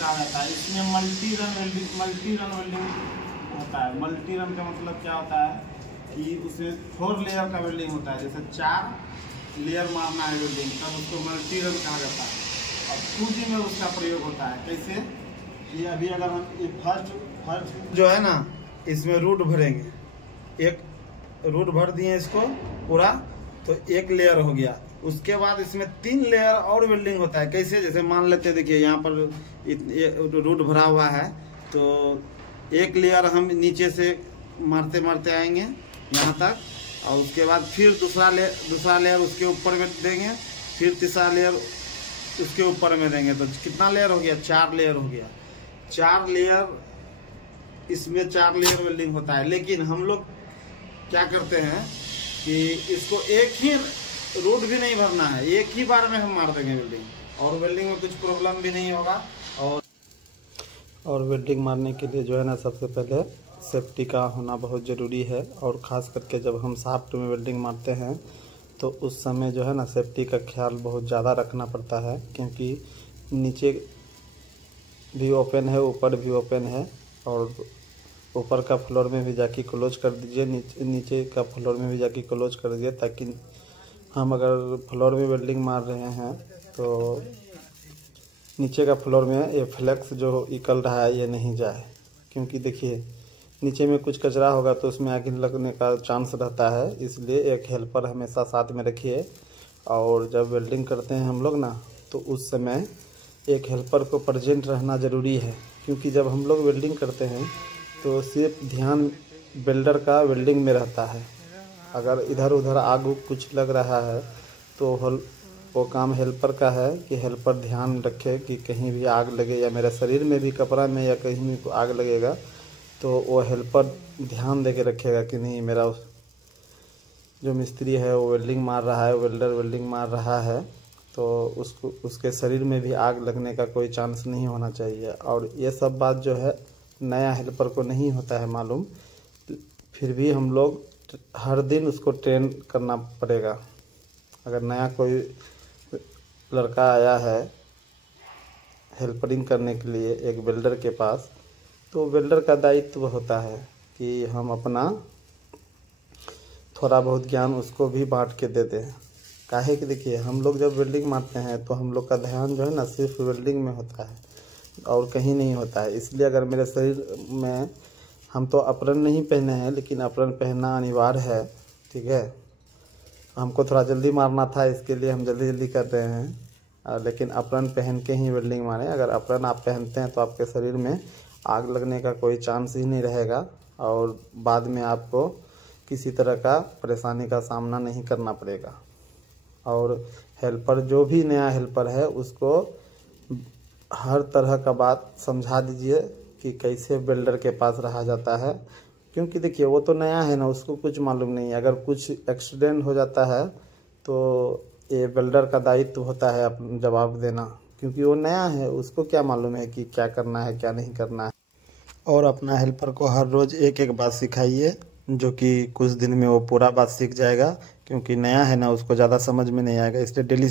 कहा जाता है। इसमें मल्टी रन वेल्डिंग होता है। मल्टी रन का मतलब क्या होता है कि उसमें 4 लेयर का वेल्डिंग होता है। जैसे 4 लेयर मारना है वेल्डिंग, तब उसको मल्टी रन कहा जाता है। और 2G में उसका प्रयोग होता है। कैसे कि अभी अगर हम ये फर्स्ट जो है ना, इसमें रूट भरेंगे, एक रूट भर दिए इसको पूरा, तो 1 लेयर हो गया। उसके बाद इसमें 3 लेयर और वेल्डिंग होता है। कैसे, जैसे मान लेते हैं, देखिए यहाँ पर रूट भरा हुआ है, तो 1 लेयर हम नीचे से मारते मारते आएंगे यहाँ तक, और उसके बाद फिर दूसरा लेयर उसके ऊपर में देंगे, फिर तीसरा लेयर उसके ऊपर में देंगे। तो कितना लेयर हो गया? 4 लेयर हो गया। 4 लेयर, इसमें 4 लेयर वेल्डिंग होता है। लेकिन हम लोग क्या करते हैं कि इसको एक ही रूट भी नहीं भरना है, एक ही बार में हम मार देंगे वेल्डिंग, और वेल्डिंग में कुछ प्रॉब्लम भी नहीं होगा। और वेल्डिंग मारने के लिए जो है ना, सबसे पहले सेफ्टी का होना बहुत ज़रूरी है। और ख़ास करके जब हम शाफ्ट में वेल्डिंग मारते हैं तो उस समय जो है ना, सेफ्टी का ख्याल बहुत ज़्यादा रखना पड़ता है, क्योंकि नीचे भी ओपन है, ऊपर भी ओपन है, और ऊपर का फ्लोर में भी जाके क्लोज कर दीजिए, नीचे का फ्लोर में भी जाके क्लोज कर दीजिए, ताकि हम अगर फ्लोर में वेल्डिंग मार रहे हैं तो नीचे का फ्लोर में ये फ्लेक्स जो निकल रहा है ये नहीं जाए। क्योंकि देखिए, नीचे में कुछ कचरा होगा तो उसमें आग लगने का चांस रहता है। इसलिए एक हेल्पर हमेशा साथ में रखिए। और जब वेल्डिंग करते हैं हम लोग ना, तो उस समय एक हेल्पर को प्रेजेंट रहना ज़रूरी है। क्योंकि जब हम लोग वेल्डिंग करते हैं तो सिर्फ ध्यान वेल्डर का वेल्डिंग में रहता है। अगर इधर उधर आग कुछ लग रहा है तो वो काम हेल्पर का है कि हेल्पर ध्यान रखे कि कहीं भी आग लगे, या मेरे शरीर में भी, कपड़ा में, या कहीं भी आग लगेगा तो वो हेल्पर ध्यान दे के रखेगा कि नहीं, मेरा जो मिस्त्री है वो वेल्डिंग मार रहा है, वेल्डर वेल्डिंग मार रहा है, तो उसके शरीर में भी आग लगने का कोई चांस नहीं होना चाहिए। और ये सब बात जो है नया हेल्पर को नहीं होता है मालूम, फिर भी हम लोग हर दिन उसको ट्रेन करना पड़ेगा। अगर नया कोई लड़का आया है हेल्परिंग करने के लिए एक वेल्डर के पास, तो वेल्डर का दायित्व होता है कि हम अपना थोड़ा बहुत ज्ञान उसको भी बांट के दे दें। काहे कि देखिए, हम लोग जब वेल्डिंग मारते हैं तो हम लोग का ध्यान जो है ना, सिर्फ वेल्डिंग में होता है और कहीं नहीं होता है। इसलिए अगर मेरे शरीर में, हम तो अप्रन नहीं पहने हैं, लेकिन अप्रन पहनना अनिवार्य है, ठीक है। हमको थोड़ा जल्दी मारना था, इसके लिए हम जल्दी कर रहे हैं, लेकिन अप्रन पहन के ही वेल्डिंग मारें। अगर अप्रन आप पहनते हैं तो आपके शरीर में आग लगने का कोई चांस ही नहीं रहेगा, और बाद में आपको किसी तरह का परेशानी का सामना नहीं करना पड़ेगा। और हेल्पर, जो भी नया हेल्पर है, उसको हर तरह का बात समझा दीजिए कि कैसे वेल्डर के पास रहा जाता है। क्योंकि देखिए, वो तो नया है ना, उसको कुछ मालूम नहीं है। अगर कुछ एक्सीडेंट हो जाता है तो ये वेल्डर का दायित्व होता है अपना जवाब देना, क्योंकि वो नया है, उसको क्या मालूम है कि क्या करना है क्या नहीं करना है। और अपना हेल्पर को हर रोज़ एक एक बात सिखाइए, जो कि कुछ दिन में वो पूरा बात सीख जाएगा। क्योंकि नया है ना, उसको ज़्यादा समझ में नहीं आएगा, इसलिए डेली